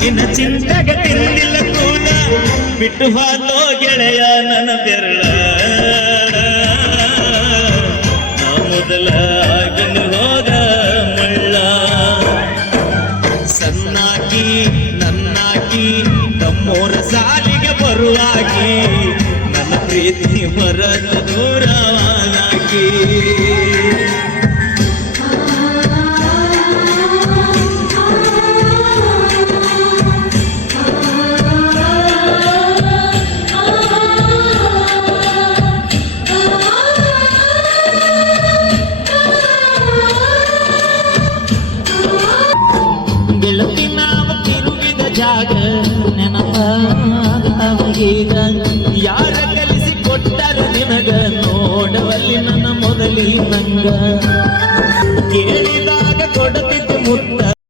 ನಿನ್ನ ಚಿಂತೆಗೆ ತಿಂದಿಲ್ಲ ಕೂಲ ಬಿಟ್ಟು ಹಾಲೋ ಗೆಳೆಯ ನನ್ನ ಬೆರಳ ನಾ ಮೊದಲ ಆಗಲು ಹೋದ ಮಳ್ಳ ಸಣ್ಣಾಕಿ ನನ್ನಾಕಿ ನಮ್ಮೋರ ಸಾಲಿಗೆ ಬರುವಾಗಿ ನನ್ನ ಪ್ರೀತಿ ಮರದ ದೂರವಾಗಿ ಜಾಗ ನೆನಪಾಗ ಯಾರ ಕಲಿಸಿ ಕೊಟ್ಟರ ನಿನಗ ನೋಡವಲ್ಲಿ ನನ್ನ ಮೊದಲಿ ನಂಗ ಕೇಳಿ